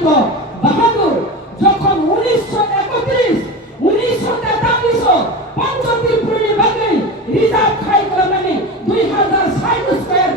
সম্মানিত বাহাদুর যখন 1931 পঞ্চত্রিপুরী বাগে রিজার্ভ খাই করে মানে 2060 স্কয়ার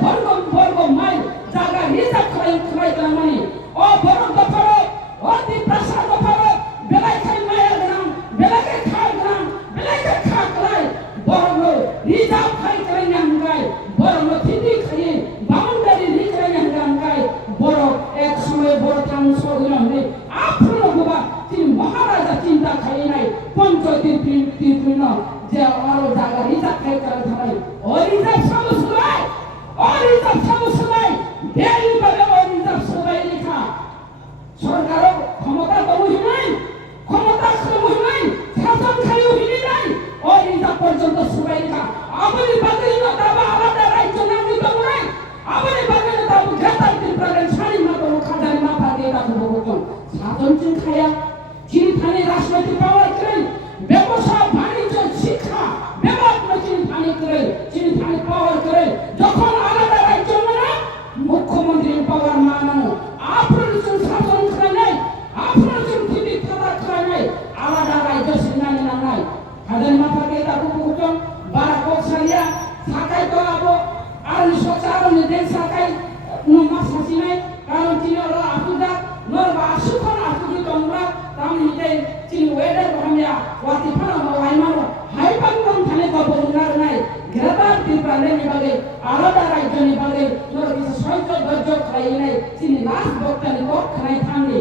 বর্গ মাইল জায়গা রিজার্ভ খাই করে মানে ও বড় দফার অতি প্রাসাদ দফার বেলাই খাই মায়ের গ্রাম বেলাকে খাই গ্রাম বেলাকে খা করে বড় রিজার্ভ খাই করে নাঙ্গাই বড় থিতি খাই বাউন্ডারি লিখে নাঙ্গাই বড় এক সময় বড় থাংস হইলে আপনার বাবা তিনি মহারাজা চিন্তা খাই নাই পঞ্চত্রিপুরী যে আরো জায়গা রিজার্ভ খাই করে থাকাই ও রিজার্ভ সমস্যায় বেইভাবে ও রিজার্ভ সবাই লেখা সরকারও ক্ষমতা দমহি নাই শাসন খালি হইনি নাই ও রিজার্ভ পর্যন্ত সবাই লেখা আমাদের বাঙালি দাবা আলাদা রাজ্য নামিত নয় আমাদের বাঙালি দাবা গ্রেটার ত্রিপুরার স্বাধীনতা ও খাদার মাথা দিয়ে রাখবো বলছেন শাসন চিন খায়া যিনি থানে রাজনৈতিক পাওয়ার করেন ব্যবসা বাণিজ্য শিক্ষা ব্যবহার করে যিনি থানে পাওয়ার করে যখন আলাদা রাজ্য মানে মুখ্যমন্ত্রীর পাওয়ার মানানো আপনার শাসন করে নেই আপনার দিদি খাতা করে নেই আলাদা রাজ্য সিনানি না নাই খাদের মাথা দিয়ে রাখবো বলছেন বারাকক সারিয়া সাকাই তো আবো আর সচার নিদেন সাকাই নমাস হাসি নাই কারণ তিনি হলো আতুদা নরবা আসুখন আতুদি তোমরা তাম নিতে তিনি ওয়েডার ভামিয়া ওয়াতি ফানা ওয়াইমানো হাইপাঙ্গম থানে গবরনার নাই গ্রেটার ত্রিপুরালে নিবাগে আলাদা রাজ্য নিবাগে নর কিছু সহ্য ধৈর্য খাই নাই তিনি লাস্ট বক্তানি কক খাই থামনি